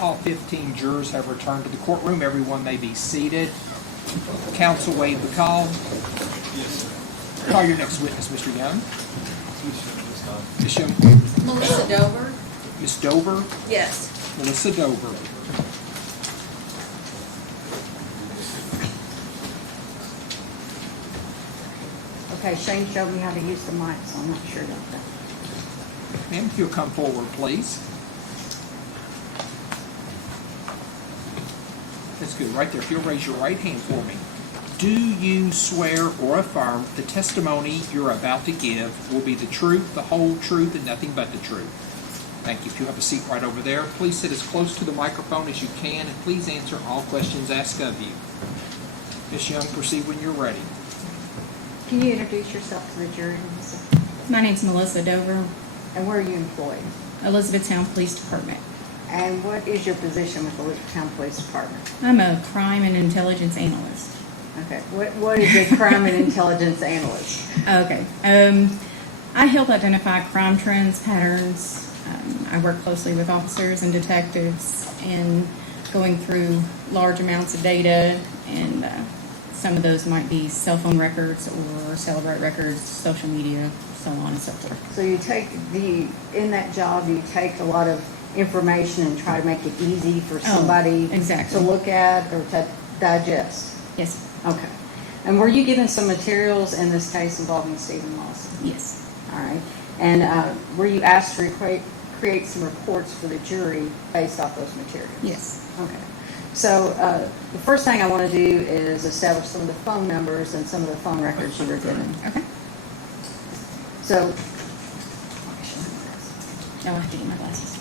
All 15 jurors have returned to the courtroom. Everyone may be seated. Counsel waive the call. Yes, sir. Call your next witness, Mr. Young. Ms. Young. Melissa Dover? Ms. Dover. Yes. Melissa Dover. Okay, Shane showed me how to use the mic, so I'm not sure about that. Ma'am, if you'll come forward, please. That's good. Right there. If you'll raise your right hand for me. Do you swear or affirm the testimony you're about to give will be the truth, the whole truth, and nothing but the truth? Thank you. If you have a seat right over there, please sit as close to the microphone as you can, and please answer all questions asked of you. Ms. Young, proceed when you're ready. Can you introduce yourself to the jury, Melissa? My name's Melissa Dover, And where are you employed? Elizabethtown Police Department. And what is your position with the Louisville Police Department? I'm a crime and intelligence analyst. Okay, what is a crime and intelligence analyst? Okay. I help identify crime trends, patterns. I work closely with officers and detectives in going through large amounts of data, and some of those might be cell phone records or Cellebrite records, social media, so on and so forth. So you take in that job, you take a lot of information and try to make it easy for somebody exactly. to look at or to digest? Yes. Okay. And were you given some materials in this case involving Stephen Lawson? Yes. All right. And were you asked to create some reports for the jury based off those materials? Yes. Okay. So the first thing I want to do is establish some of the phone numbers and some of the phone records you were given. Okay. So, Now I have to get my glasses.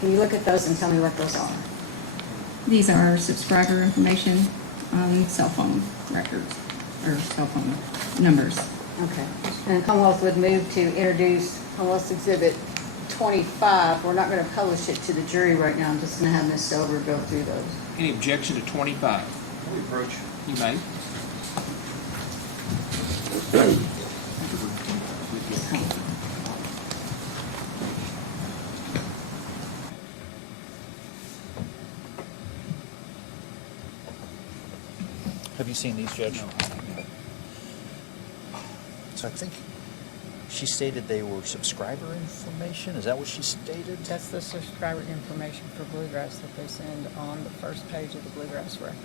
can you look at those and tell me what those are? These are subscriber information on cell phone records, or cell phone numbers. Okay. And Commonwealth would move to introduce Commonwealth Exhibit 25. We're not going to publish it to the jury right now. I'm just going to have Ms. Dover go through those. Any objection to 25? We approach. You may. Have you seen these, Judge? So I think she stated they were subscriber information. Is that what she stated? That's the subscriber information for Bluegrass that they send on the first page of the Bluegrass record.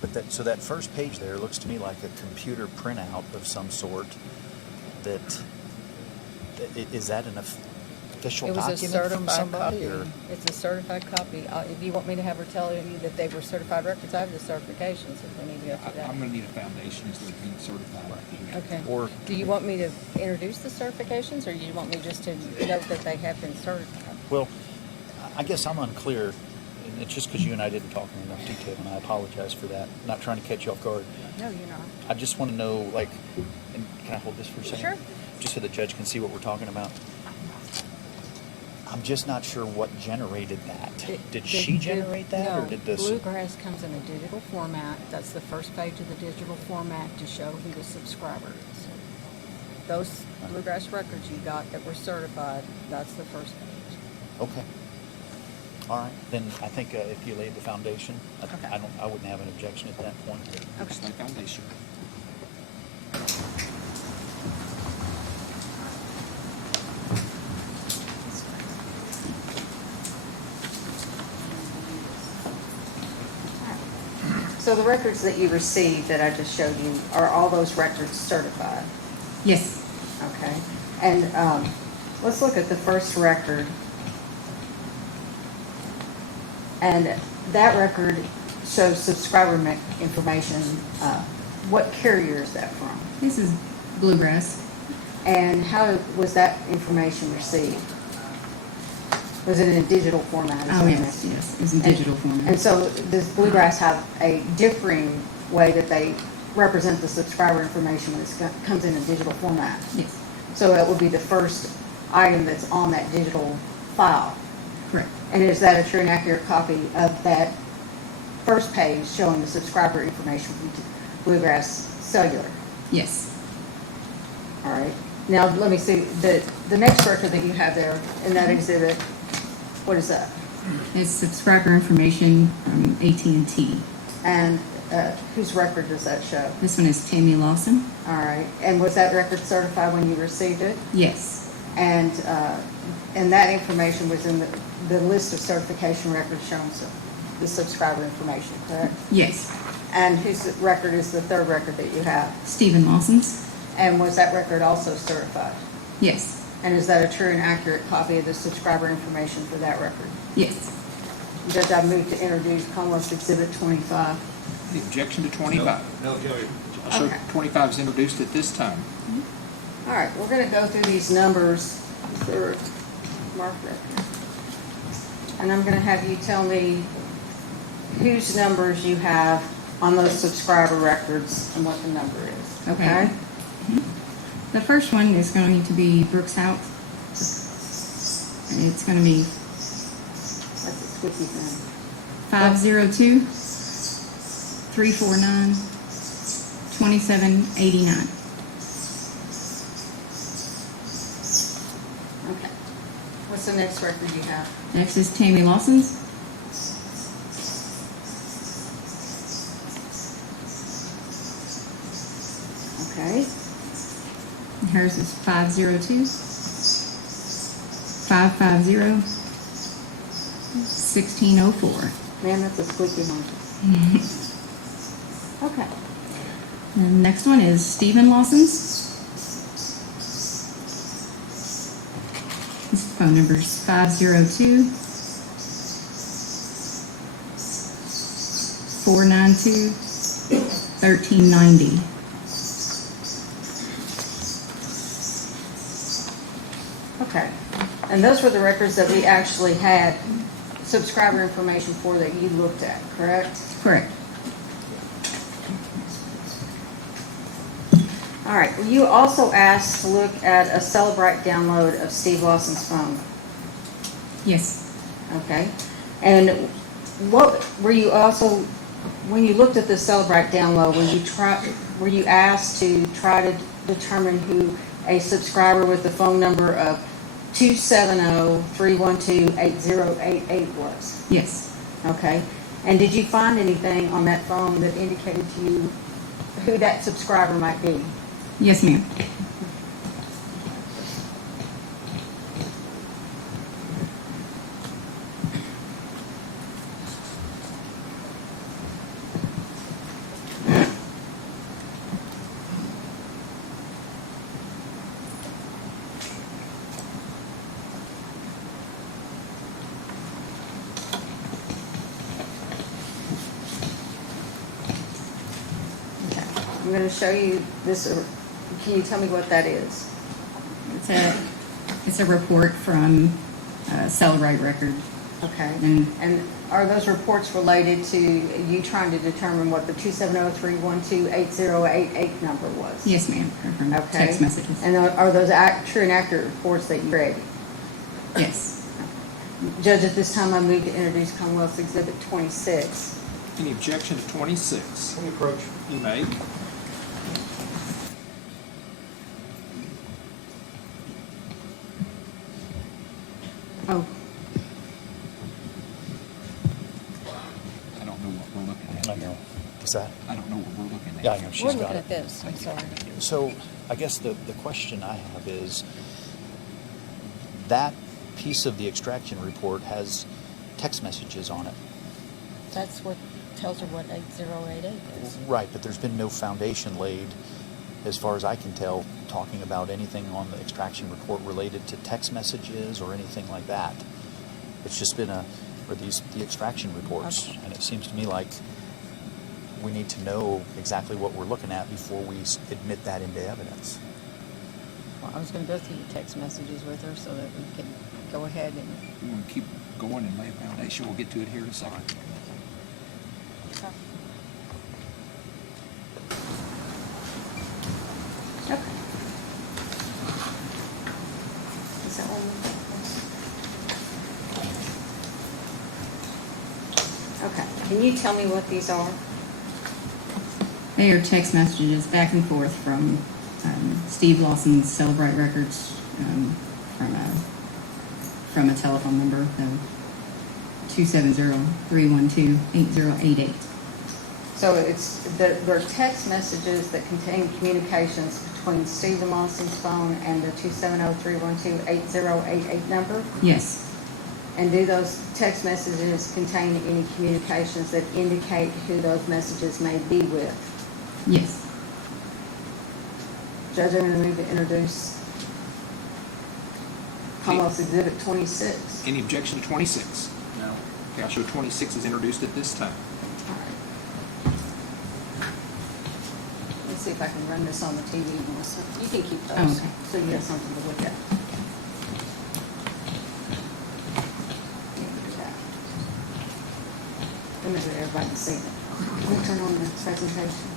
But that first page there looks to me like a computer printout of some sort. Is that an official It was a document from certified somebody? copy. Or? It's a certified copy. If you want me to have her tell you that they were certified records, I have the certifications if we need to go through that. I'm going to need a foundation as they're being certified. Okay. Or Do you want me to introduce the certifications, or you want me just to note that they have been certified? well, I guess I'm unclear. And it's just because you and I didn't talk in enough detail, and I apologize for that. Not trying to catch you off guard. No, you're not. I just want to know, like, and can I hold this for a second? Sure. Just so the judge can see what we're talking about. I'm just not sure what generated that. Did she generate that, no, or did this? Bluegrass comes in a digital format. That's the first page of the digital format to show who the subscriber is. Those Bluegrass records you got that were certified, that's the first page. Okay. All right. Then I think if you laid the foundation, Okay. I wouldn't have an objection at that point. Looks like foundation. So the records that you received that I just showed you, are all those records certified? Yes. Okay. And let's look at the first record. And that record shows subscriber information. What carrier is that from? This is Bluegrass. And how was that information received? Was it in a digital format? is Oh, what I yes, meant. yes. It's in digital format. And so does Bluegrass have a differing way that they represent the subscriber information when it comes in a digital format? Yes. So it would be the first item that's on that digital file. Correct. And is that a true and accurate copy of that first page showing the subscriber information from Bluegrass Cellular? Yes. All right. Now, let me see, the next record that you have there in that exhibit, what is that? It's subscriber information from AT&T. And whose record does that show? This one is Tammy Lawson. All right. And was that record certified when you received it? Yes. And that information was in the list of certification records showing the subscriber information, correct? Yes. And whose record is the third record that you have? Stephen Lawson's. And was that record also certified? Yes. And is that a true and accurate copy of the subscriber information for that record? Yes. Judge, I move to introduce Commonwealth's Exhibit 25. Any objection to 25? No objection. So Okay. 25 is introduced at this time. All right, we're going to go through these numbers. Is there a mark record? And I'm going to have you tell me whose numbers you have on those subscriber records and what the number is. Okay. The first one is going to be Brooks House. And it's going to be That's a squeaky thing. 502-349-2789. Okay. What's the next record you have? Next is Tammy Lawson's. Okay. And hers is 502-550-1604. Man, that's a squeaky one. Okay. And the next one is Stephen Lawson's. His phone number is 502-492-1390. Okay. And those were the records that we actually had subscriber information for that you looked at, correct? Correct. All right. Well, you also asked to look at a Cellebrite download of Steve Lawson's phone. Yes. Okay. And what were you also, when you looked at the Cellebrite download, were you asked to try to determine who a subscriber with the phone number of 270-312-8088 was? Yes. Okay. And did you find anything on that phone that indicated to you who that subscriber might be? Yes, ma'am. Okay. I'm going to show you this. Can you tell me what that is? It's a report from Cellebrite record. Okay. And And are those reports related to you trying to determine what the 270-312-8088 number was? yes, ma'am. They're from Okay. text messages. And are those true and accurate reports that you read? Yes. Judge, at this time, I move to introduce Commonwealth's Exhibit 26. Any objection to 26? Let me approach. You may. Oh, I don't know what we're looking at. I know. What's that? I don't know what we're looking at. Yeah, I know. She's We're got looking it. at this, I'm sorry. So I guess the question I have is, that piece of the extraction report has text messages on it. That's what tells her what 8088 is. Right, but there's been no foundation laid, as far as I can tell, talking about anything on the extraction report related to text messages or anything like that. It's just been the extraction reports, Okay. and it seems to me like we need to know exactly what we're looking at before we admit that into evidence. Well, I was gonna go through the text messages with her so that we can go ahead and. We want to keep going and lay a foundation. We'll get to it here in a second. okay. So, Can you tell me what these are? They are text messages back and forth from Steve Lawson's Cellebrite records from a telephone number of 270-312-8088. So they're text messages that contain communications between Stephen Lawson's phone and the 270-312-8088 number? Yes, And do those text messages contain any communications that indicate who those messages may be with? yes. Judge, I'm going to move to introduce Commonwealth's Exhibit 26. Any objection to 26? No. Okay, I'll show 26 is introduced at this time. All right. Let's see if I can run this on the TV, Melissa. You can keep those, Oh, okay. so you have something to look at. Let me let everybody see it. Let me turn on the presentation.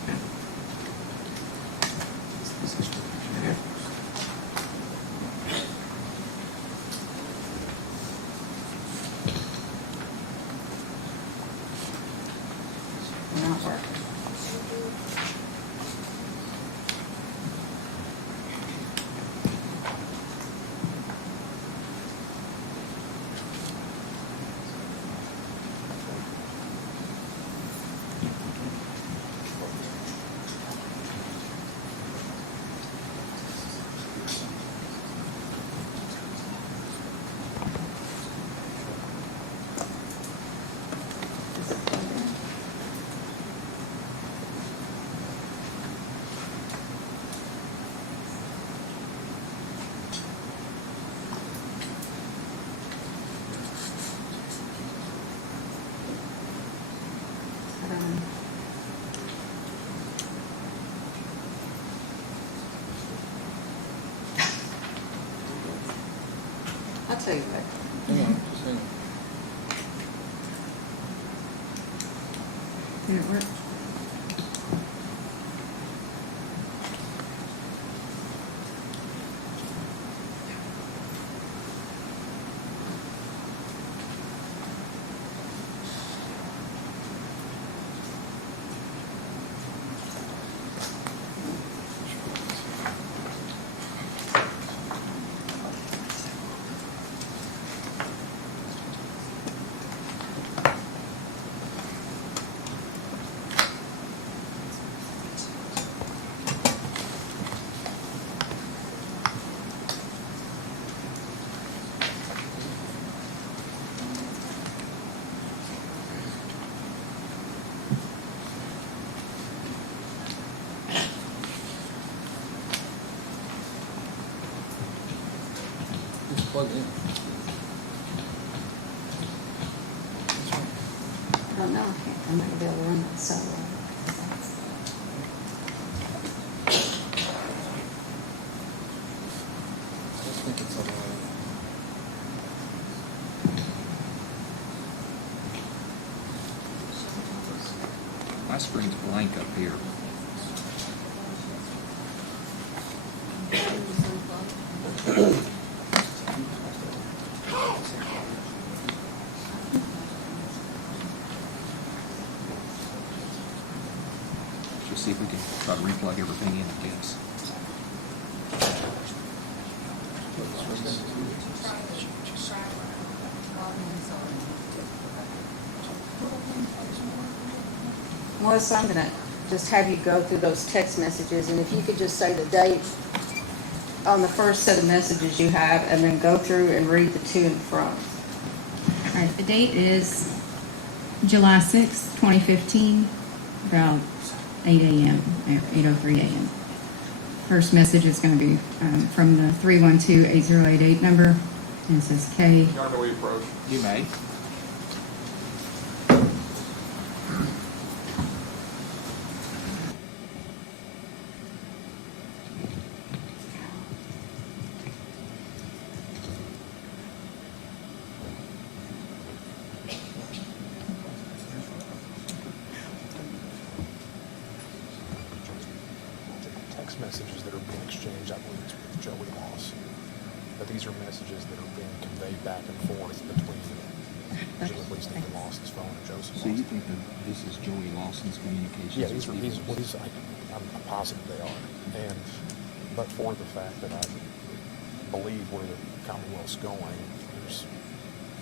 Not working. Is it plugged in? I don't know. I'll tell you what. Hang on, just hang on. Did it work? It's plugged in. Oh, no, I can't. I'm not gonna be able to run that solo. I just think it's on the line. My screen's blank up here. Just see if we can try to replug everything in, I guess. Melissa, I'm gonna just have you go through those text messages, and if you could just say the date on the first set of messages you have, and then go through and read the two in front. All right, the date is July 6th, 2015, about 8 a.m., or 8:03 a.m. First message is going to be from the 312-8088 number, and it says K. John, do we approach? You may. Text messages that are being exchanged, I believe it's with Joey Lawson. But these are messages that are being conveyed back and forth between presumably Stephen Lawson's phone or Joseph So you Lawson. think that this is Joey Lawson's communications? Yeah, with Stephen? I'm positive they are. And, but for the fact that I believe where the Commonwealth's going, there's,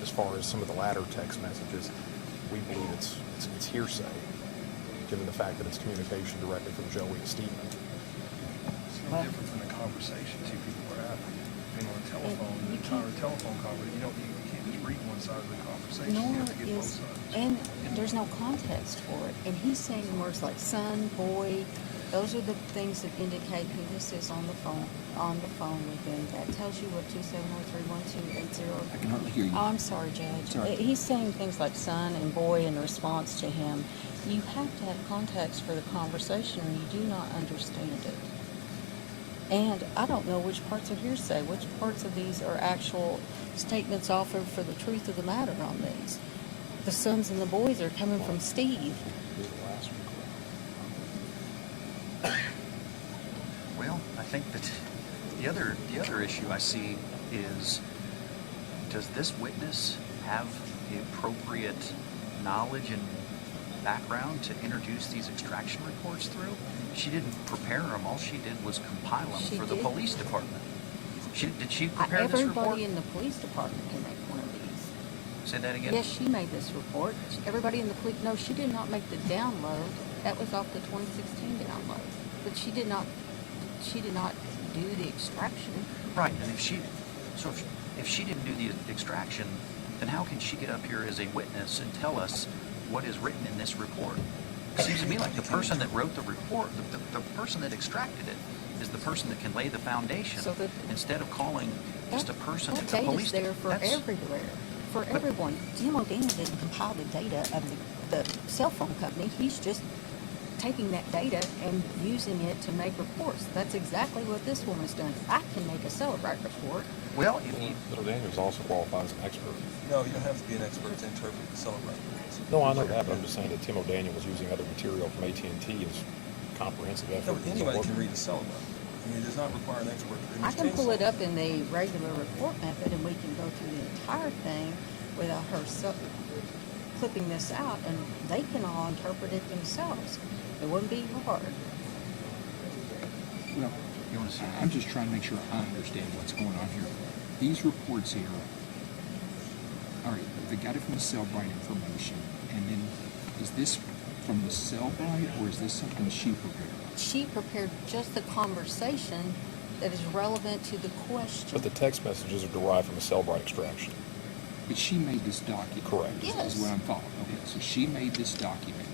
as far as some of the latter text messages, we believe it's hearsay, given the fact that it's communication directly from Joey to Stephen. It's no different from the conversation two people were having. Being on a telephone, And you the entire can't- telephone conversation, you can't just read one side of the conversation. You Nor have to get both is, sides. and there's no context for it. And he's saying words like son, boy, those are the things that indicate who this is on the phone with him. That tells you what 270-312-80. I can hardly hear you. Oh, I'm sorry, Judge. Sorry. He's saying things like son and boy in response to him. You have to have context for the conversation or you do not understand it. And I don't know which parts are hearsay, which parts of these are actual statements offered for the truth of the matter on these. The sons and the boys are coming from Steve. Well, I think that the other issue I see is, does this witness have the appropriate knowledge and background to introduce these extraction reports through? She didn't prepare them. All she did was compile them She for the did. police department. Did she prepare this report? Everybody in the police department can make one of these. Say that again? Yes, she made this report. Everybody in the police, no, she did not make the download. That was off the 2016 download. But she did not do the extraction. Right, and if she didn't do the extraction, then how can she get up here as a witness and tell us what is written in this report? It seems to me like the person that wrote the report, the person that extracted it, is the person that can lay the foundation, So that- instead of calling just a person That at the data's police. there for That's- everywhere, for everyone. Jim O'Daniel didn't compile the data of the cell phone company. He's just taking that data and using it to make reports. That's exactly what this woman's done. I can make a Cellebrite report. Well, Little Daniels also qualifies as an expert. No, you don't have to be an expert to interpret the Cellebrite rules. No, I know that, but I'm just saying that Tim O'Daniel was using other material from AT&T as comprehensive effort. No, but anybody can read the Cellebrite. I mean, it does not require an expert. to I can understand pull it Cellebrite. up in the regular report method and we can go through the entire thing without her clipping this out and they can all interpret it themselves. It wouldn't be hard. Well, You wanna see it? I'm just trying to make sure I understand what's going on here. These reports here, all right, they got it from the Cellebrite information, and then is this from the Cellebrite, or is this something she prepared? She prepared just the conversation that is relevant to the question. But the text messages are derived from a Cellebrite extraction. But she made this document. Correct. Yes. Is what I'm following. Okay, so she made this document,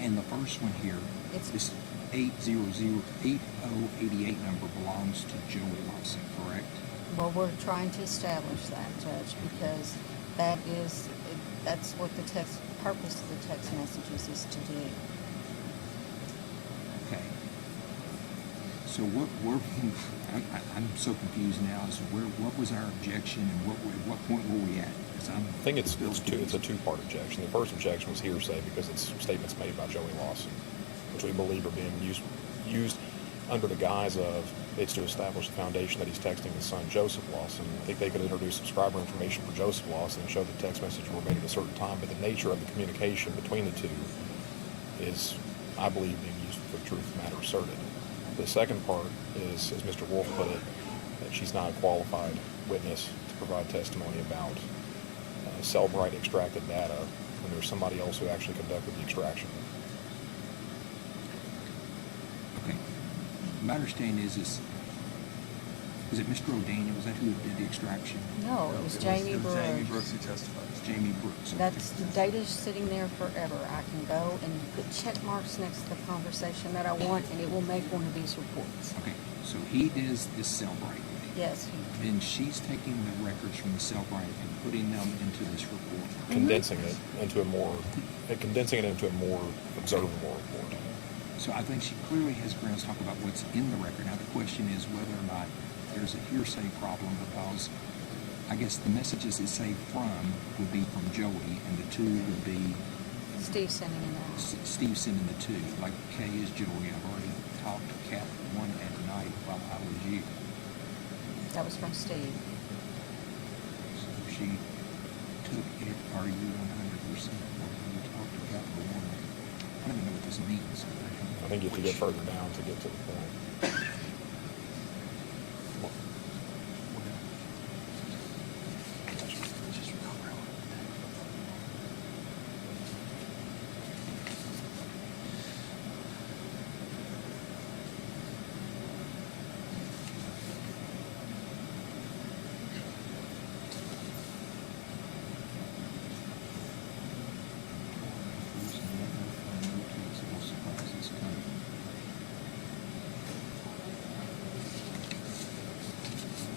and the first one here, It's- this 8008088 number belongs to Joey Lawson, correct? Well, we're trying to establish that, Judge, because that's what the purpose of the text messages is to do. Okay. So I'm so confused now as to what was our objection and what point were we at? Because I think it's a two-part objection. The first objection was hearsay because it's statements made by Joey Lawson, which we believe are being used under the guise of it's to establish the foundation that he's texting his son Joseph Lawson. I think they could introduce subscriber information for Joseph Lawson and show the text messages were made at a certain time, but the nature of the communication between the two is, I believe, being used for the truth of the matter asserted. The second part is, as Mr. Wolf put it, that she's not a qualified witness to provide testimony about Cellebrite extracted data when there's somebody else who actually conducted the extraction. Okay. My understanding is it Mr. O'Daniel? Was that who did the extraction? No, it was Jamie It was Jamie Brooks. Brooks who testified. It's Jamie Brooks. Okay. That's, the data's sitting there forever. I can go and put check marks next to the conversation that I want, and it will make one of these reports. Okay. So he does this Cellebrite. Yes. Then she's taking the records from the Cellebrite and putting them into this report. Condensing it into a more observable report. So I think she clearly has grounds to talk about what's in the record. Now the question is whether or not there's a hearsay problem, because I guess the messages that say from would be from Joey, and the two would be Steve sending it out. Steve sending the two. Like Kay is Joey. I've already talked to Kat one at night while I was you. That was from Steve. So she put it, are you 100%? Or you talked about the one, I don't even know what this means. I think you have to get further down to get to the point.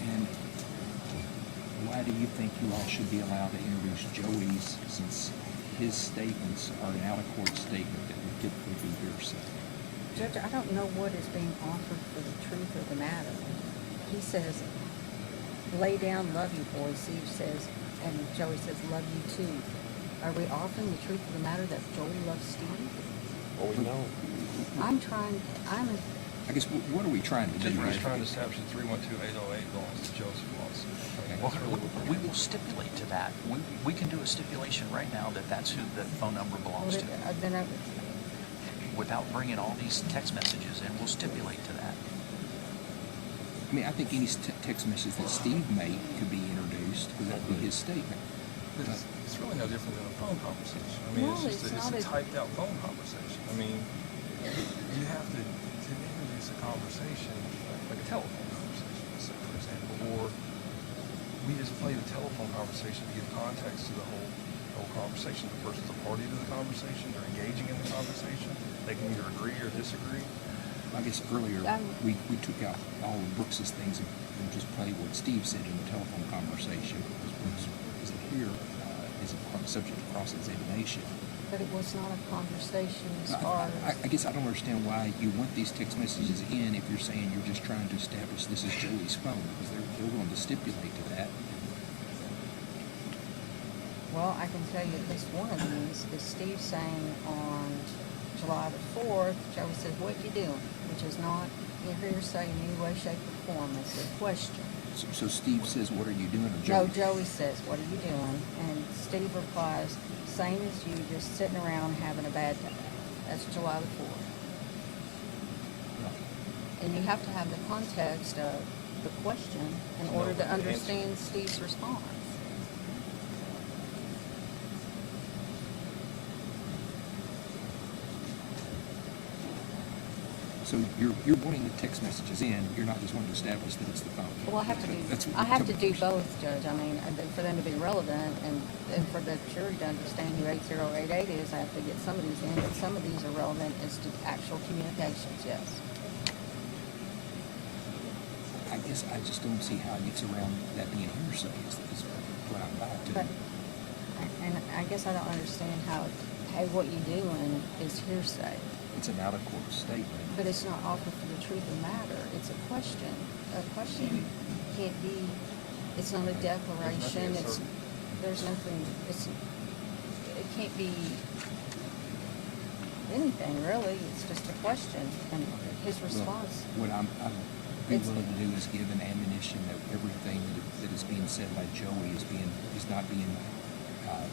And why do you think you all should be allowed to introduce Joey's, since his statements are an out-of-court statement that would typically be hearsay? Judge, I don't know what is being offered for the truth of the matter. He says, lay down, love you, boy. Steve says, and Joey says, love you too. Are we offering the truth of the matter that Joey loves Steve? Well, we know. I guess, what are we trying to do? We're right? just trying to establish the 312-808 belongs to Joseph Lawson. Okay. Well, That's really what we're we doing. will stipulate to that. We can do a stipulation right now that that's who the phone number belongs to, without bringing all these text messages in. We'll stipulate to that. I mean, I think any text message that Steve made could be introduced, because that would be his statement. It's really no different than a phone conversation. I mean, No, it's it's just not a a- typed out phone conversation. I mean, you have to introduce a conversation, like a telephone conversation, let's say, for example, or we just play the telephone conversation to give context to the whole conversation. The person's a party to the conversation, they're engaging in the conversation, they can either agree or disagree. I guess earlier, we took out all of Brooks's things and just played what Steve said in the telephone conversation. Because Brooks isn't here, is subject to cross-examination. But it was not a conversation as far as. I guess I don't understand why you want these text messages in if you're saying you're just trying to establish this is Joey's phone, because they're going to stipulate to that. Well, I can tell you at least one of these is Steve saying on July the 4th, Joey says, what you doing? Which is not hearsay in any way, shape, or form. It's a question. So Steve says, what are you doing? Or No, Joey? Joey says, what are you doing? And Steve replies, same as you, just sitting around having a bad time. That's July the 4th. And you have to have the context of the question in order to understand Steve's response. So you're wanting the text messages in, you're not just wanting to establish that it's the phone. Well, I have to do both, Judge. I mean, for them to be relevant and for the jury to understand who 8088 is, I have to get some of these in, but some of these are relevant as to actual communications, yes. I guess I just don't see how it gets around that being hearsay is what I'm about to. And I guess I don't understand how, hey, what you doing is hearsay. It's an out-of-court statement. But it's not offered for the truth of the matter. It's a question. A question can't be, it's not a declaration, there's nothing, it can't be anything really, it's just a question. And his response, What I'm be It's- willing to do is give an ammunition that everything that is being said by Joey is not being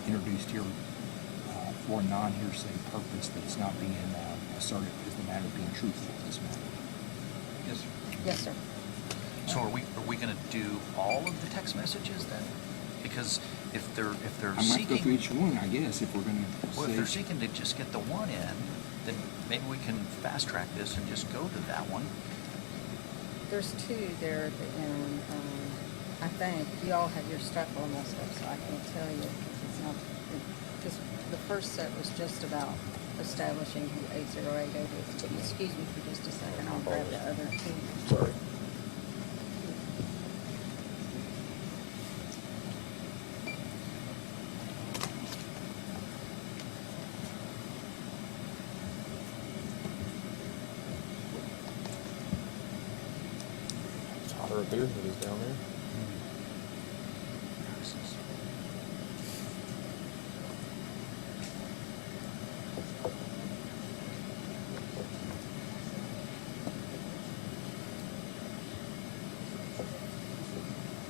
introduced here for a non-hearsay purpose, that it's not being asserted as the matter being truthful in this matter. Yes, sir. yes, sir. So are we going to do all of the text messages then? Because if they're I might go through seeking, each one, I guess, if we're going to well, if say. they're seeking to just get the one in, then maybe we can fast track this and just go to that one. There's two there at the end. I think you all have your stuff all messed up, so I can't tell you. It's not, because the first set was just about establishing who 8088 is. But excuse me for just a second, I'll grab the other two. Sorry. It's hotter up here than it is down there.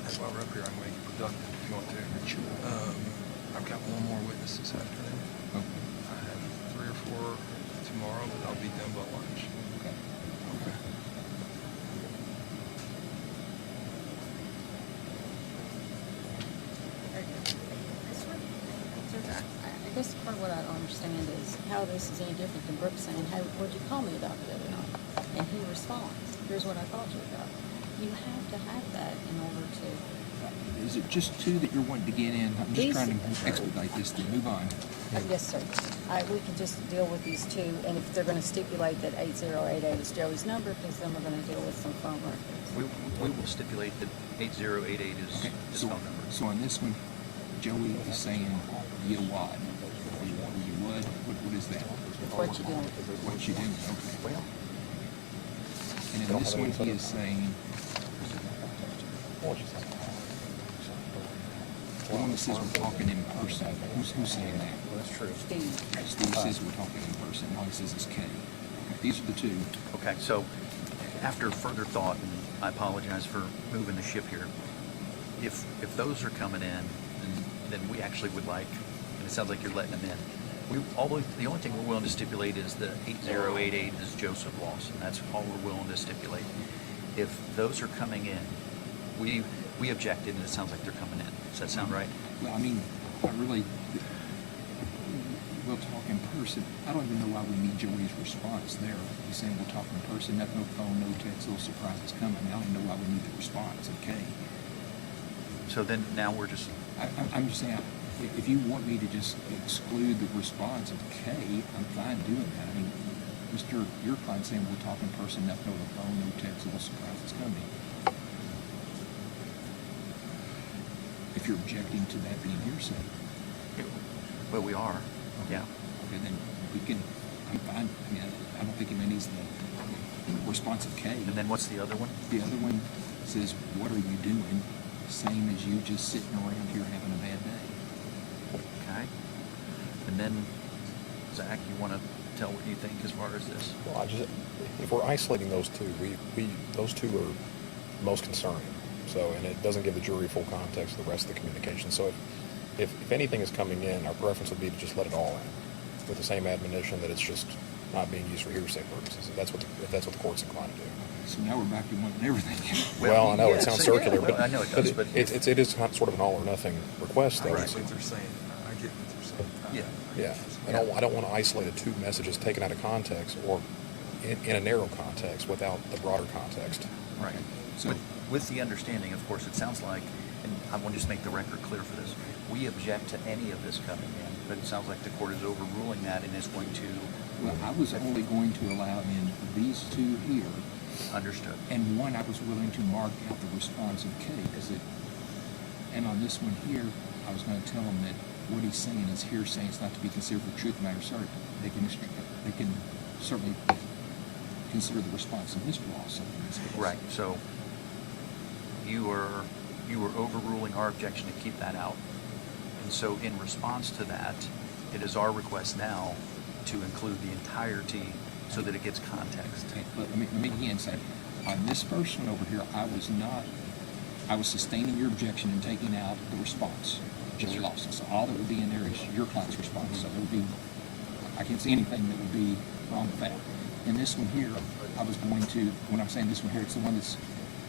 That's why we're up here. I can make it productive if you want to. I've got one more witness this afternoon. Okay. I have 3 or 4 tomorrow, but I'll be done by lunch. Okay. Okay. I guess part of what I don't understand is how this is any different than Brooke saying, hey, what'd you call me about the other night? And he responds, here's what I called you about. You have to have that in order to. Is it just 2 that you're wanting to get in? I'm just These- trying to expedite this to move on. Yes, sir. We can just deal with these 2, and if they're gonna stipulate that 8088 is Joey's number, because then we're gonna deal with some phone records. We will stipulate that 8088 is Okay. his So, phone number. so on this one, Joey is saying, you what? You would? What is that? What you doing? What you do? Okay. Well, And in this one, he is saying, the one that says we're talking in person. Who's saying that? that's true. Steve, Steve says we're talking in person. All he says is K. Okay. These are the 2. Okay, so after further thought, and I apologize for moving the ship here, if those are coming in, then we actually would like, and it sounds like you're letting them in. The only thing we're willing to stipulate is the 8088 is Joseph Lawson. That's all we're willing to stipulate. If those are coming in, we objected, and it sounds like they're coming in. Does that sound right? Well, I mean, we'll talk in person. I don't even know why we need Joey's response there. He's saying we'll talk in person, no phone, no text, no surprises coming. I don't even know why we need the response of K. So then now we're just, I'm just saying, if you want me to just exclude the response of K, I'm fine doing that. I mean, your client's saying we'll talk in person, no phone, no text, no surprises coming. If you're objecting to that being hearsay, well, we are, yeah. okay, then we can, I'm fine. I mean, I don't think he needs the response of K. And then what's the other one? The other one says, what are you doing? Same as you just sitting around here having a bad day. Okay. And then, Zach, you want to tell what you think as far as this? Well, if we're isolating those 2, those 2 are most concerning. So, and it doesn't give the jury full context of the rest of the communication. So if anything is coming in, our preference would be to just let it all in with the same admonition that it's just not being used for hearsay purposes. If that's what the court's inclined to do. So now we're back to wanting everything. Well, I know yeah, it sounds so, yeah, circular, well, but I know it does, but it is sort of an all or nothing request, I though. get what they're saying. I get what they're saying. Yeah. Yeah, I don't want to isolate 2 messages taken out of context or in a narrow context without the broader context. Right. So- With the understanding, of course, it sounds like, and I want to just make the record clear for this, we object to any of this coming in, but it sounds like the court is overruling that and is going to. Well, I was only going to allow in these 2 here, Understood. and one I was willing to mark out the response of K, and on this one here, I was going to tell them that what he's saying is hearsay. It's not to be considered for truth matter certain. They can certainly consider the response of Mr. Lawson in this case. Right. So you were overruling our objection to keep that out. And so in response to that, it is our request now to include the entirety so that it gets context. Okay, but let me again say, on this first one over here, I was sustaining your objection and taking out the response, Joey Lawson. So all that would be in there is your client's response. So there would be, I can't see anything that would be wrong with that. In this one here, I was going to, when I'm saying this one here, it's the one that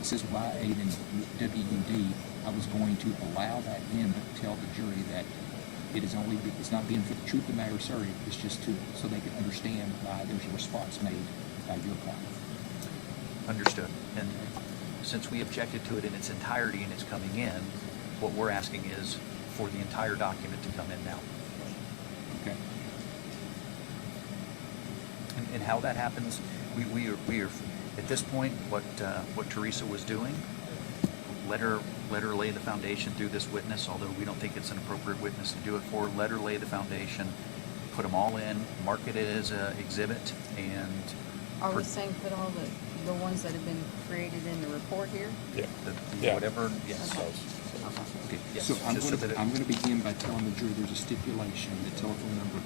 says Y8 and WUD. I was going to allow that in, but tell the jury that it's not being for the truth of the matter asserted. It's just so they can understand why there's a response made by your client. Understood. And since we objected to it in its entirety and it's coming in, what we're asking is for the entire document to come in now. Okay. And how that happens, we are at this point what Teresa was doing. Let her lay the foundation through this witness, although we don't think it's an appropriate witness to do it for. Let her lay the foundation, put them all in, mark it as an exhibit, and are we saying put all the ones that have been created in the report here? Yeah. the whatever. Yes. Okay. Okay. Yes, So I'm just so that it- going to begin by telling the jury there's a stipulation that telephone number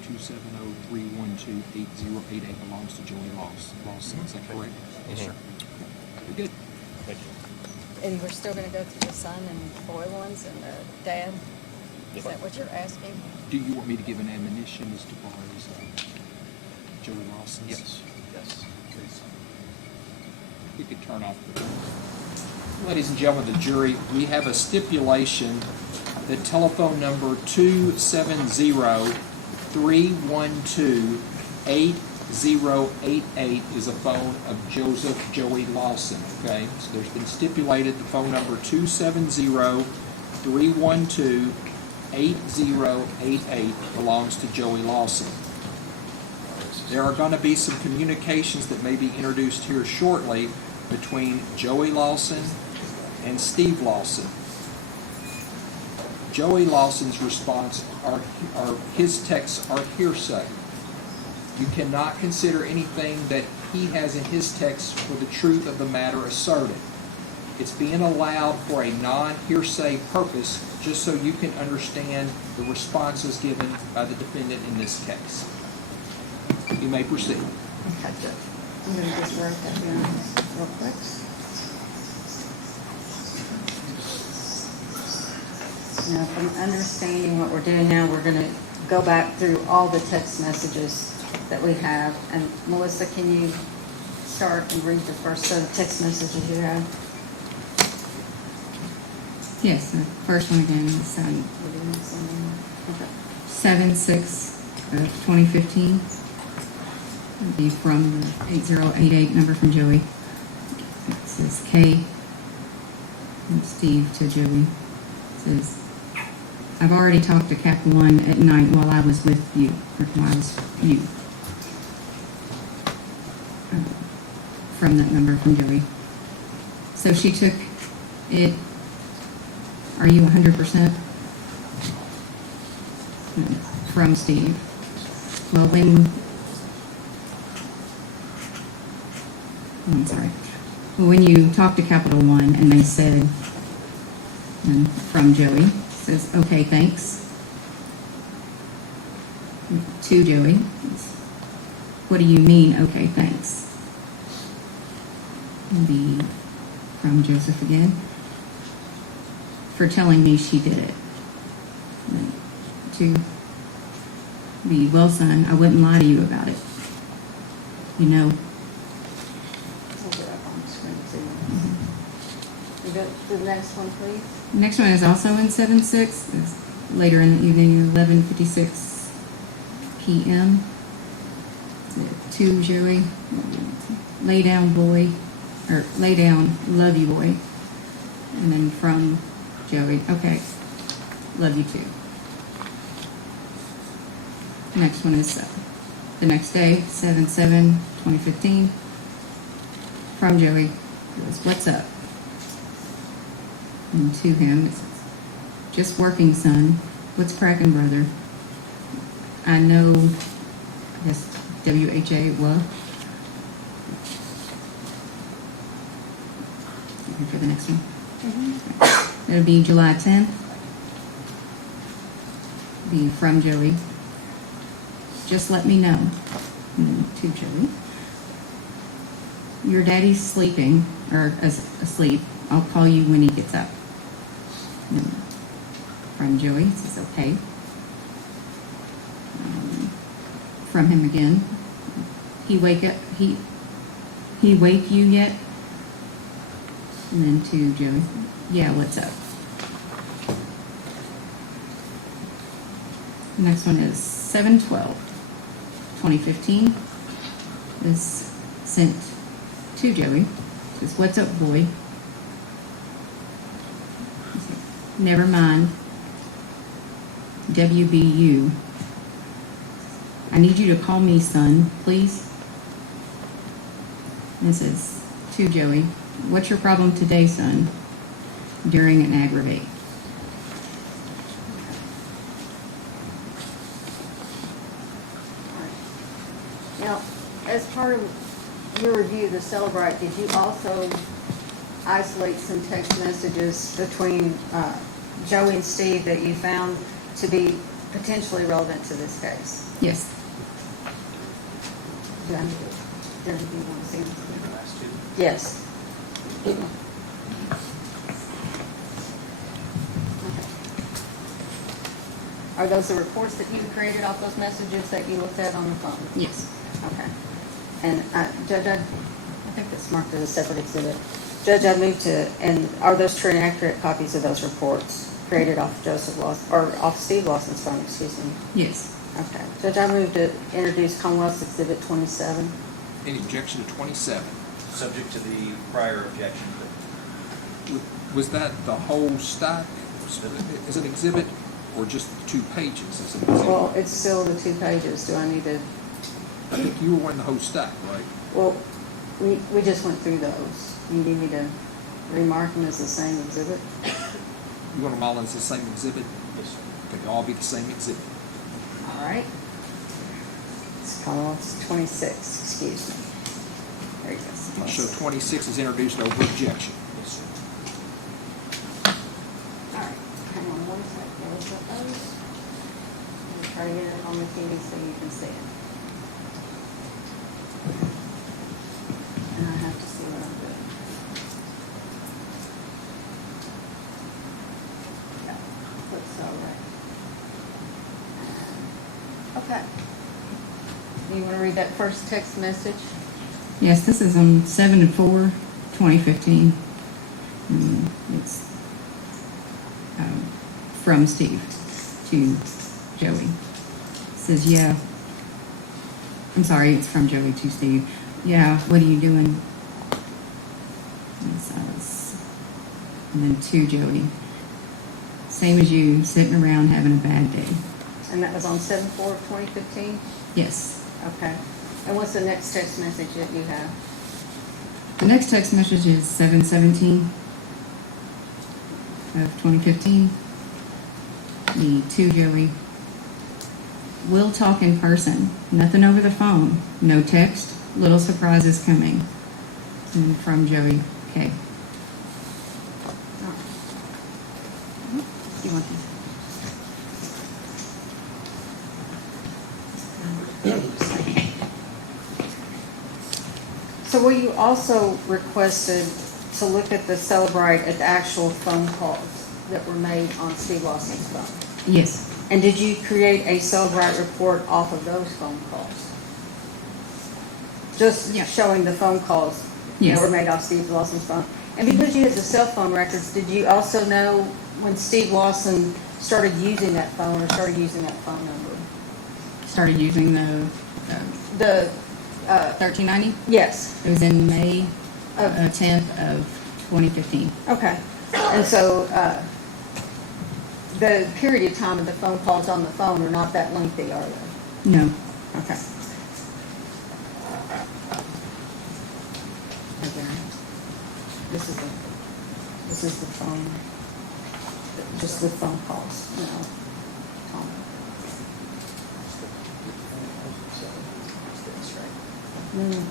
270-312-8088 belongs to Joey Lawson. Is that correct? Yes, sir. Very good. Thank you. And we're still gonna go through the son and boy ones and the dad? Is that what you're asking? Do you want me to give an admonition as far as Joey Lawson's? Yes, please. We could turn off the. Ladies and gentlemen of the jury, we have a stipulation that telephone number 270-312-8088 is a phone of Joseph Joey Lawson, okay? So there's been stipulated the phone number 270-312-8088 belongs to Joey Lawson. There are going to be some communications that may be introduced here shortly between Joey Lawson and Steve Lawson. Joey Lawson's response his texts are hearsay. You cannot consider anything that he has in his texts for the truth of the matter asserted. It's being allowed for a non-hearsay purpose, just so you can understand the responses given by the defendant in this case. You may proceed. Okay, good. I'm gonna just write that down real quick. Now, if I'm understanding what we're doing now, we're gonna go back through all the text messages that we have. And Melissa, can you start and read the first set of text messages you have? Yes, the first one again is We're doing this one now. Okay. 7/6/2015. It'll be from the 8088 number from Joey. It says K from Steve to Joey. It says, I've already talked to Cap 1 at night while I was with you, or while I was with you. From that number from Joey. So she took it. Are you 100%? From Steve. Well, I'm sorry. Well, when you talk to Capital One and they said, from Joey, says, okay, thanks. To Joey, what do you mean, okay, thanks? The from Joseph again, for telling me she did it. And to the well, son, I wouldn't lie to you about it. You know. Hold it up on the screen too. You go to the next one, please. The next one is also in 7/6. It's later in the evening, 11:56 p.m. To Joey, lay down, boy, or lay down, love you, boy. And then from Joey, okay, love you too. Next one is the next day, 7/7/2015. From Joey, it was, what's up? And to him, it's just working, son. What's cracking, brother? I know, I guess, WHA, well. Looking for the next one. It'll be July 10th. Be from Joey. Just let me know. And to Joey. Your daddy's sleeping, or asleep. I'll call you when he gets up. And from Joey, it says okay. From him again. He wake you yet? And then to Joey, yeah, what's up? The next one is 7/12/2015. This sent to Joey. It says, what's up, boy? Never mind. WBU. I need you to call me, son, please. This is to Joey. What's your problem today, son? During an aggravate. Now, as part of your review of the Cellebrite, did you also isolate some text messages between Joey and Steve that you found to be potentially relevant to this case? Yes. Do you want to see them? The last two. Yes. Are those the reports that you created off those messages that you looked at on the phone? Yes. Okay. And Judge, I think that's marked as a separate exhibit. Judge, I moved to, and are those true and accurate copies of those reports created off Joseph Lawson, or off Steve Lawson's phone, excuse me? Yes. Okay. Judge, I moved to introduce Commonwealth's Exhibit 27. Any objection to 27? Subject to the prior objection. Was that the whole stack as an exhibit, or just 2 pages as an exhibit? Well, it's still the 2 pages. Do I need to, I think you were wanting the whole stack, right? well, we just went through those. You need me to remark them as the same exhibit? You want them all as the same exhibit? Yes, sir. They can all be the same exhibit. All right. It's Commonwealth's 26, excuse me. There you go. So 26 is introduced over objection. Yes, sir. All right, hang on one second. Let's put those. I'm gonna try to get it on the TV so you can see it. And I have to see what I'm doing. Yeah, looks all right. Okay. You want to read that first text message? Yes, this is on 7/4/2015. It's from Steve to Joey. It says, yeah. I'm sorry, it's from Joey to Steve. Yeah, what are you doing? And it says, and then to Joey. Same as you, sitting around having a bad day. And that was on 7/4/2015? Yes. Okay. And what's the next text message that you have? The next text message is 7/17/2015. Me to Joey. We'll talk in person. Nothing over the phone. No text. Little surprises coming. And from Joey K. You want these? So were you also requested to look at the Cellebrite at the actual phone calls that were made on Steve Lawson's phone? Yes. And did you create a Cellebrite report off of those phone calls? Just Yeah. showing the phone calls Yes. that were made off Steve Lawson's phone? And because you had the cell phone records, did you also know when Steve Lawson started using that phone or started using that phone number? Started using the The, 1390. yes, It was in May Of- 10th of 2015. okay. And so, the period of time of the phone calls on the phone are not that lengthy, are they? No. Okay. Okay. This is the phone, just the phone calls, no. Mm.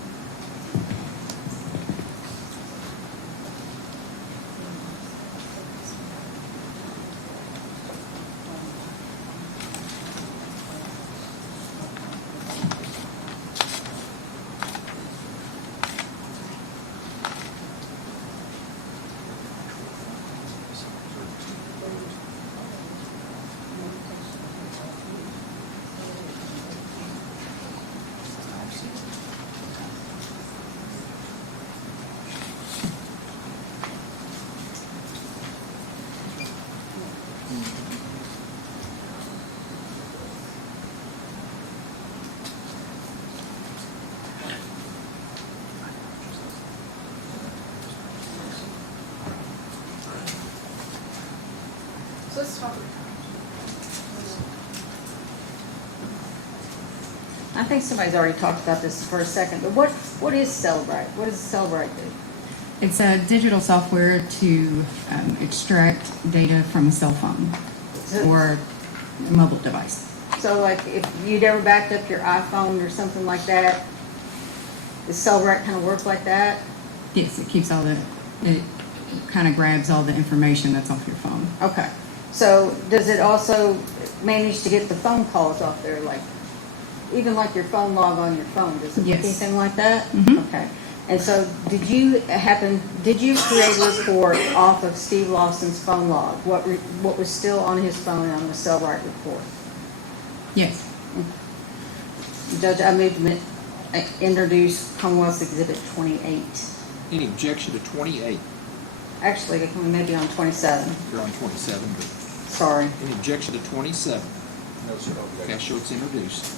So let's talk. I think somebody's already talked about this for a second, but what is Cellebrite? What does Cellebrite do? It's a digital software to extract data from a cell phone or a mobile device. So like if you'd ever backed up your iPhone or something like that, does Cellebrite kind of work like that? Yes, it keeps it kind of grabs all the information that's off your phone. Okay. So does it also manage to get the phone calls off there, like, even like your phone log on your phone? Does it do Yes. anything like that? Mhm. Okay. And so did you create a report off of Steve Lawson's phone log? What was still on his phone on the Cellebrite report? Yes. Judge, I move to introduce Commonwealth's Exhibit 28. Any objection to 28? Actually, we may be on 27. You're on 27, but Sorry. any objection to 27? No, sir, no objection. Okay, so it's introduced.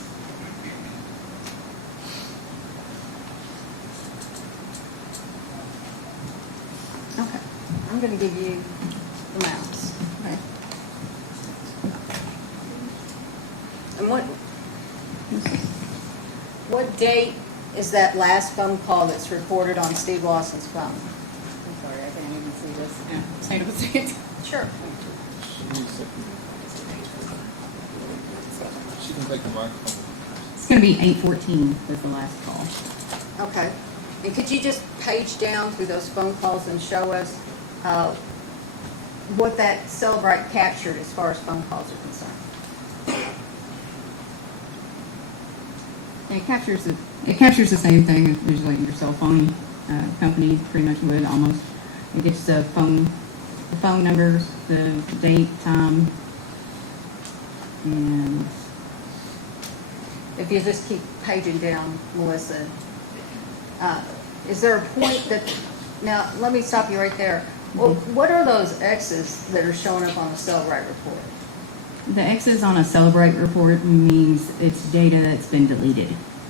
Okay. I'm going to give you the maps. Okay. And what date is that last phone call that's recorded on Steve Lawson's phone? I'm sorry, I can't even see this. Yeah, stand up a second. Sure. She can take the microphone. It's going to be 8:14 was the last call. Okay. And could you just page down through those phone calls and show us what that Cellebrite captured as far as phone calls are concerned? It captures the same thing as usually your cell phone company pretty much would almost. It gets the phone numbers, the date, time, and If you just keep paging down, Melissa, is there a point that, now, let me stop you right there. Well, what are those X's that are showing up on the Cellebrite report? the X's on a Cellebrite report means it's data that's been deleted.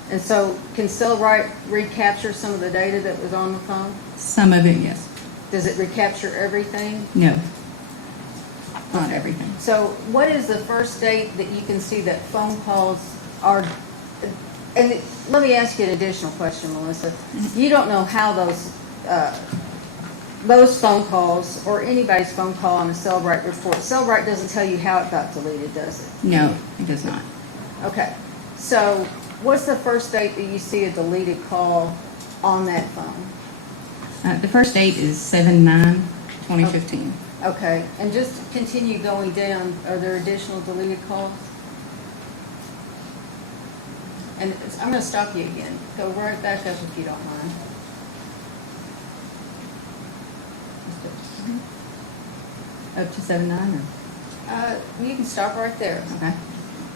And so can Cellebrite recapture some of the data that was on the phone? Some of it, yes. Does it recapture everything? No. Not everything. So what is the first date that you can see that phone calls are, and let me ask you an additional question, Melissa. You don't know how those phone calls or anybody's phone call on a Cellebrite report, Cellebrite doesn't tell you how it got deleted, does it? No, it does not. Okay, so what's the first date that you see a deleted call on that phone? The first date is 7/9/2015. Okay, and just continue going down, are there additional deleted calls? And I'm gonna stop you again, go right back up if you don't mind. Up to 7/9 You can stop right there. or, okay.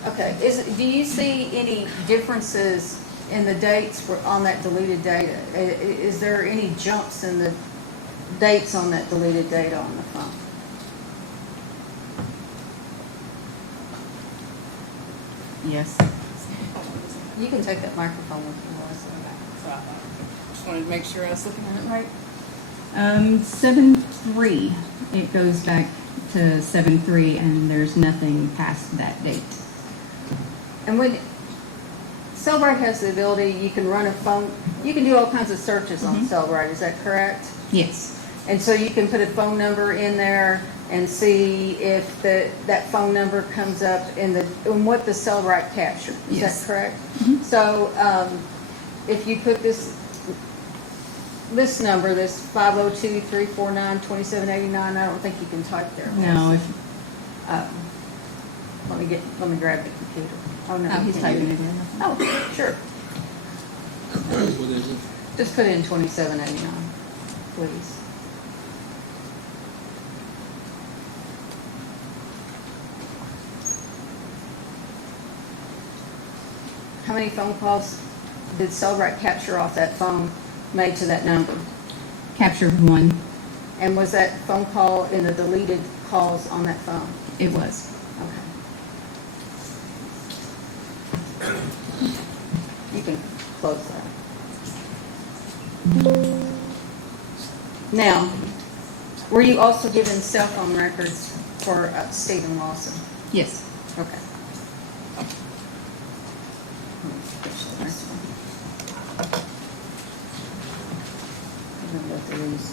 Okay, do you see any differences in the dates on that deleted data? Is there any jumps in the dates on that deleted data on the phone? Yes. You can take that microphone with you, Melissa. Just wanted to make sure I was looking at it right. 7/3, it goes back to 7/3 and there's nothing past that date. And when Cellebrite has the ability, you can run a phone, you can do all kinds of searches on Cellebrite, is that correct? Yes. And so you can put a phone number in there and see if that phone number comes up in what the Cellebrite captured. Is Yes. that correct? So if you put this number, this 502-349-2789, I don't think you can type there. No, if, Let me grab the computer. Oh, no. oh, he's you typing can't. it in. Oh, sure. What is it? Just put in 2789, please. How many phone calls did Cellebrite capture off that phone made to that number? Captured one. And was that phone call in the deleted calls on that phone? It was. Okay. You can close that. Now, were you also given cell phone records for Stephen Lawson? Yes. Okay. Finish the next one. I'm gonna go through these.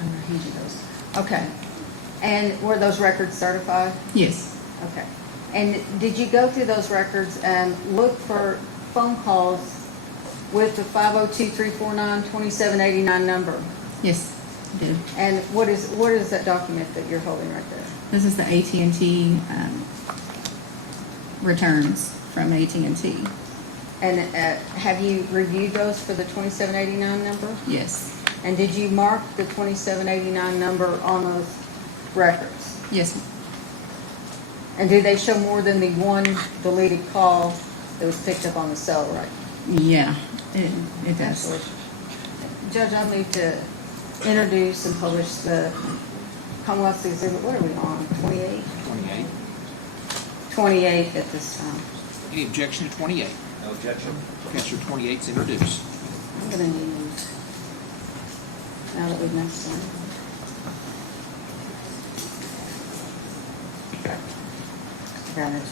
I'm gonna hand you those. Okay. And were those records certified? Yes. Okay. And did you go through those records and look for phone calls with the 502-349-2789 number? Yes, I did. And what is that document that you're holding right there? This is the AT&T returns from AT&T. And have you reviewed those for the 2789 number? Yes. And did you mark the 2789 number on those records? Yes, ma'am. And do they show more than the one deleted call that was picked up on the Cellebrite? Yeah, it does. Absolutely. Judge, I need to introduce and publish the Commonwealth's Exhibit, what are we on, 28? 28. 28 at this time. Any objection to 28? No objection. Counselor, 28 is introduced. I'm gonna need, now that we've next time. Got it.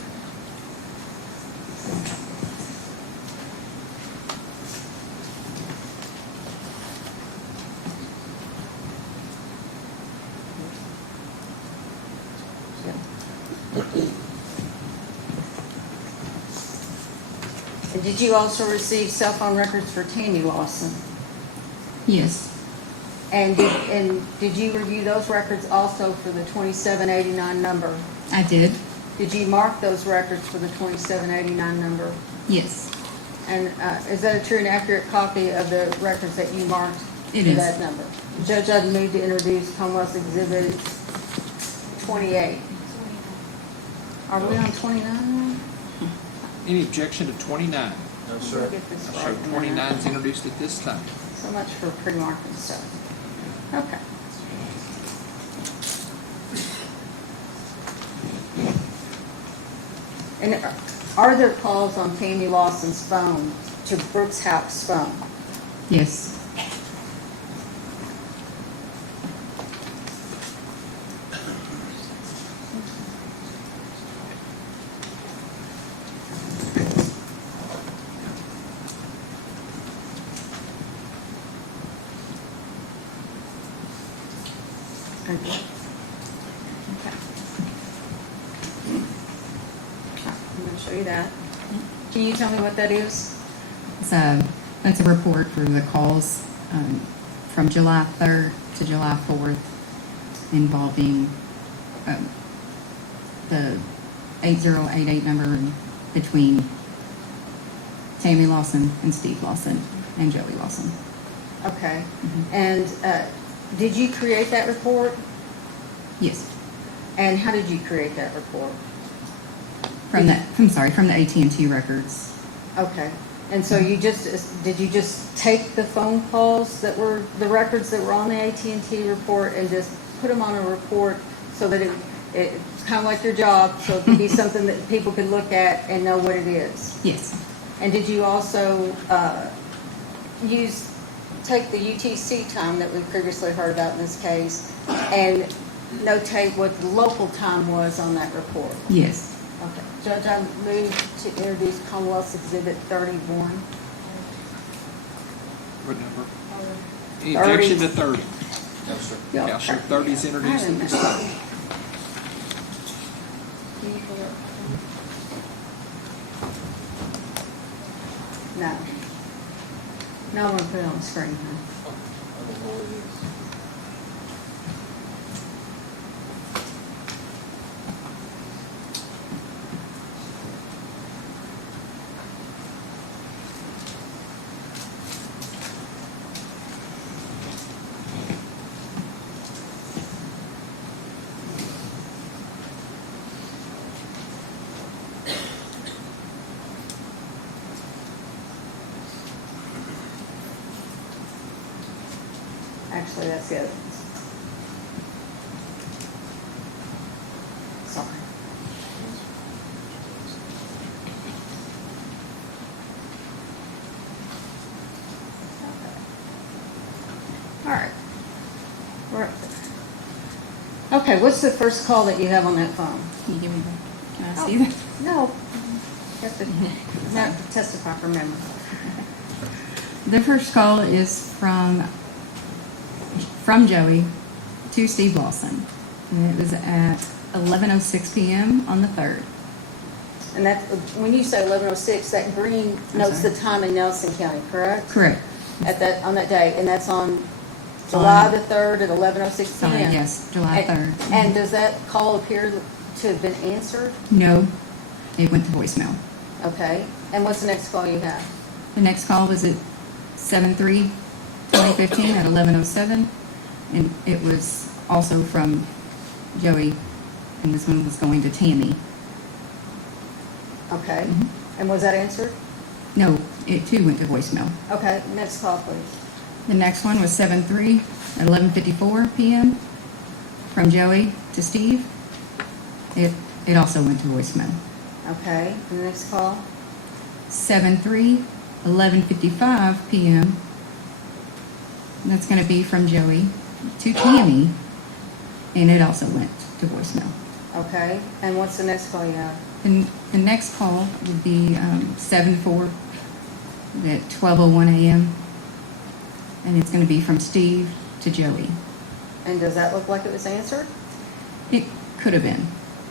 And did you also receive cell phone records for Tammy Lawson? Yes, And did you review those records also for the 2789 number? I did. Did you mark those records for the 2789 number? Yes, And is that a true and accurate copy of the records that you marked It for is. that number? Judge, I'd move to introduce Commonwealth's Exhibit 28. Are we on 29 now? Any objection to 29? No, Let sir. me get this So right. 29 is introduced at this time. So much for pre-marking stuff. Okay. And are there calls on Tammy Lawson's phone to Brooks House phone? yes, Okay. Okay. I'm going to show you that. Can you tell me what that is? that's a report for the calls from July 3rd to July 4th involving the 8088 number between Tammy Lawson and Steve Lawson and Joey Lawson. Okay. Mhm. And did you create that report? Yes, And how did you create that report? from the AT&T records. Okay. And so you did you just take the phone calls that were, the records that were on the AT&T report and just put them on a report so that it's kind of like your job, so it could be something that people could look at and know what it is? Yes, And did you also take the UTC time that we previously heard about in this case and notate what the local time was on that report? yes, Okay. Judge, I move to introduce Commonwealth's Exhibit 31. What number? Any 30. objection to 30? No, sir. Yeah. Counselor, 30 is introduced at this time. Can you pull up? No. No, I'm gonna put it on the screen now. Actually, that's the other one. Sorry. All right. We're up there. Okay, what's the first call that you have on that phone? can you give me that? Can I see that? No. You have to, not to testify from memory. The first call is from Joey to Steve Lawson. And it was at 11:06 p.m. on the 3rd. And that, when you say 11:06, that green notes the time in Nelson County, correct? Correct. On that day, and that's on July the 3rd at 11:06 p.m.? Sorry, yes, July 3rd. And does that call appear to have been answered? No, it went to voicemail. Okay, and what's the next call you have? The next call was at 7:03 2015 at 11:07, and it was also from Joey, and this one was going to Tammy. Okay. Mhm. And was that answered? No, it too went to voicemail. Okay, next call, please. The next one was 7/3 at 11:54 p.m. from Joey to Steve. It also went to voicemail. Okay, and the next call? 7/3, 11:55 p.m. That's going to be from Joey to Tammy, and it also went to voicemail. Okay, and what's the next call you have? And the next call would be 7/4 at 12:01 a.m. And it's going to be from Steve to Joey. And does that look like it was answered? It could have been.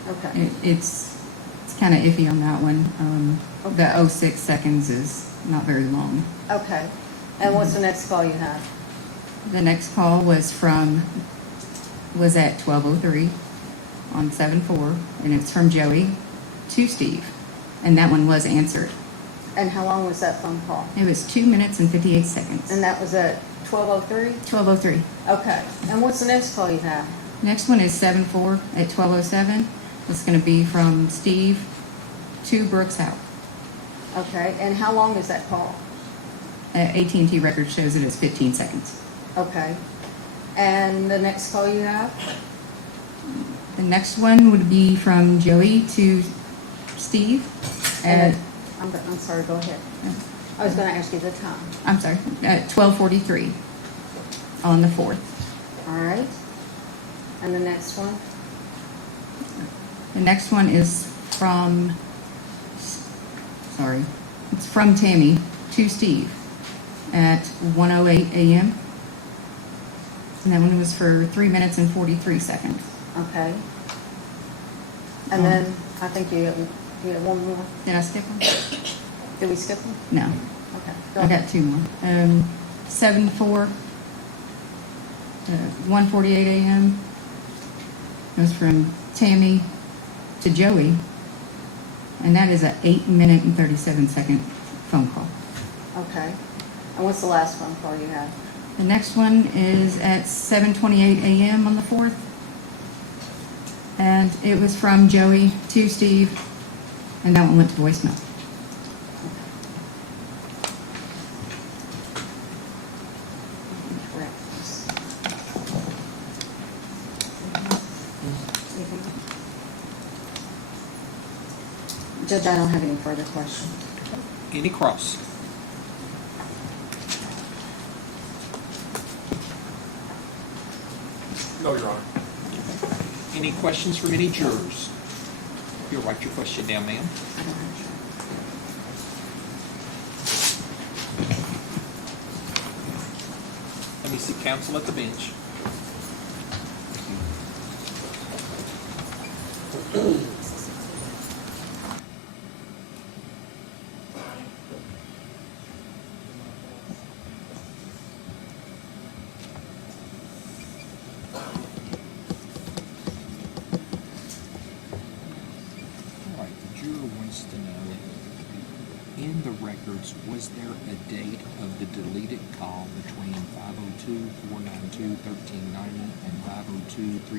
Okay, It's kind of iffy on that one. The Okay. 06 seconds is not very long. okay. And what's the next call you have? The next call was at 12:03 on 7/4, and it's from Joey to Steve, and that one was answered. And how long was that phone call? It was 2 minutes and 58 seconds. And that was at 12:03? 12:03. Okay, and what's the next call you have? Next one is 7/4 at 12:07. It's going to be from Steve to Brooks House. Okay, and how long is that call? AT&T record shows it as 15 seconds. Okay, and the next call you have? The next one would be from Joey to Steve And at, I'm sorry, go ahead. I was gonna ask you the time. I'm sorry, at 12:43 on the 4th. All right, and the next one? The next one is from, sorry, it's from Tammy to Steve at 1:08 a.m. And that one was for 3 minutes and 43 seconds. Okay. And then, I think you have one more. Did I skip one? Did we skip one? No, Okay, go I ahead. got two more. 7/4, 1:48 a.m. It was from Tammy to Joey, and that is an 8-minute and 37-second phone call. Okay, and what's the last phone call you have? The next one is at 7:28 a.m. on the 4th, and it was from Joey to Steve, and that one went to voicemail. Judge, I don't have any further questions. Any cross? No, Your Honor. Any questions from any jurors? You'll write your question down, ma'am. I don't have. Let me see counsel at the bench. All right, the juror wants to know, in the records, was there a date of the deleted call between 502-492-1390 and 502-349-2789?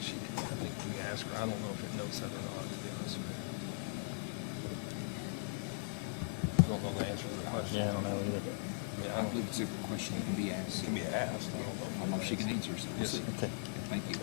I think we asked her. I don't know if it knows that or not, to be honest with you. I don't know the answer to the question. Yeah, I don't know either. Yeah, I believe it's a question that can be asked. It can be asked. I don't know. I don't know if she can answer, so we'll Yes. see. Okay. Thank you.